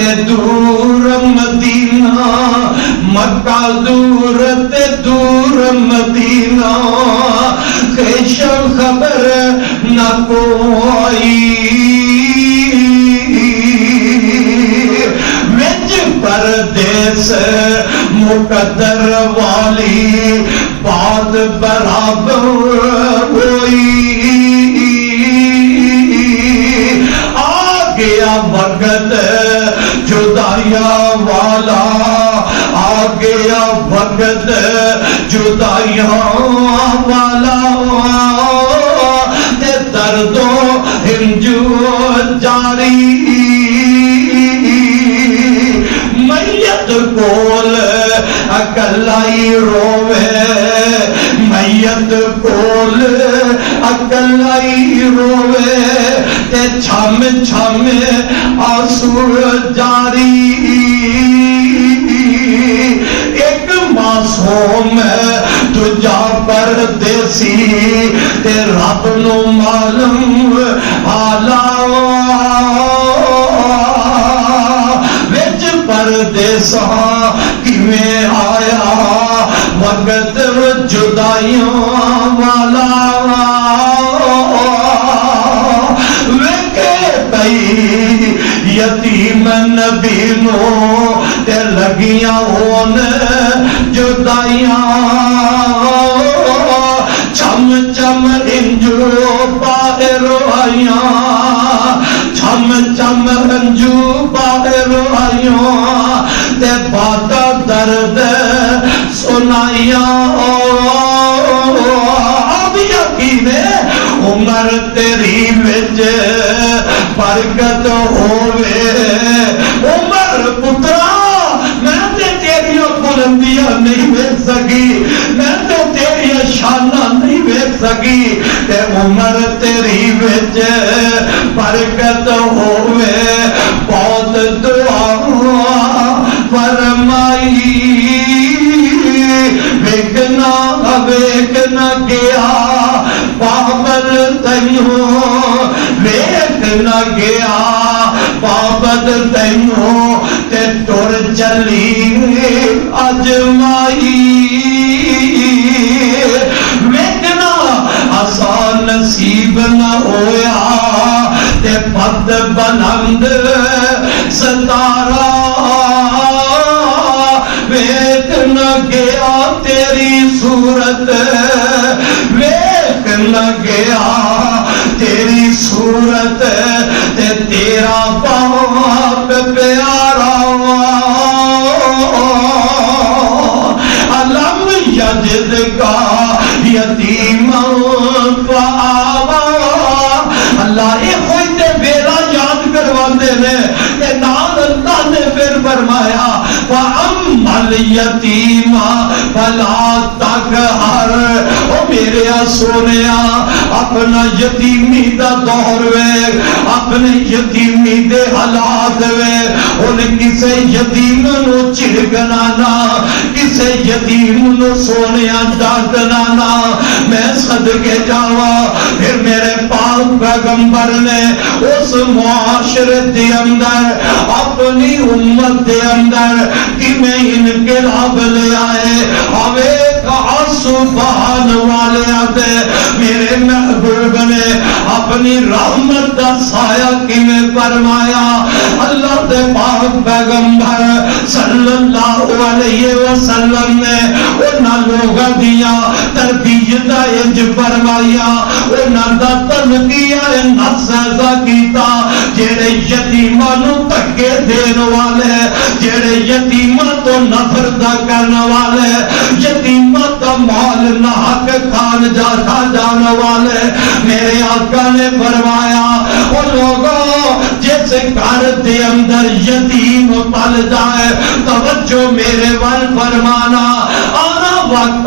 تے دور مدینہ، مکہ دور تے دور مدینہ، خیش خبر نہ کوئی، وچ پردیس مقدر والی بات برابر ہوئی، آ گیا وقت جدائیاں والا، آ گیا وقت جدائیاں والا، تے درد و ہنجو جاری، میت کول اکلائی روے، میت کول اکلائی روے، تے چھم چھم آنسو جاری، ایک معصوم تجا پردیسی تے رب نو معلوم حالا، وچ پردیساں کیویں آیا وقت جدائیاں والا، یتیم نبی نو تے لگیاں ہون جدائیاں، چھم چھم انجو باہر آئیاں، چھم چھم انجو باہر آئیاں، تے باتا درد سنائیاں، اب یقین عمر تیری وچ برکت ہووے، عمر پترا میں تے تیریاں بلندیاں نہیں ویکھ سکی، میں تے تیریاں شاناں نہیں ویکھ سکی، تے عمر تیری وچ برکت ہووے، بہت دعا فرمائی، ویکھنا گیا بابل تینوں، ویکھنا گیا بابل تینوں، تے ٹر چلی اجمائی، ویکھنا آسان نصیب نہ ہویا، تے پد بلند ستارہ، ویکھنا گیا تیری صورت، ویکھنا گیا تیری صورت، تے تیرا باپ پیارا، علم یجد کا یتیما فآوا، اللہ یہ خوئی تے بیرا یاد کرواندے نے، تے نال اللہ نے پھر فرمایا وَأَمَّا الْيَتِيمَ فَلَا تَقْهَرْ، او میرے سونیا اپنا یتیمی دا دور وے، اپنے یتیمی دے حالات وے، انہیں کسے یتیم نو چڑکنا نا، کسے یتیم نو سونیا ڈانٹنا نا، میں صدقے جاوا، پھر میرے پاک پیغمبر نے اس معاشرے دے اندر اپنی امت دے اندر کہ میں انقلاب لے آئے، آوے سبحان والے آتے، میرے محبوب نے اپنی رحمت دا سایہ کیویں فرمایا، اللہ دے پاک پیغمبر صلی اللہ علیہ وسلم نے انہاں لوگاں دیاں تربیتاں انج فرمایا، انہاں دا تزکیہ نفس ایسا کیتا، جڑے یتیماں نو دھکے دین والے، جڑے یتیماں تو نفرت کرن والے، یتیماں کا مال نہ حق کھان جان والے، میرے آقا نے فرمایا او لوگوں جس گھر دے اندر یتیم پل جائے، توجہ میرے ول فرمانا، آنا وقت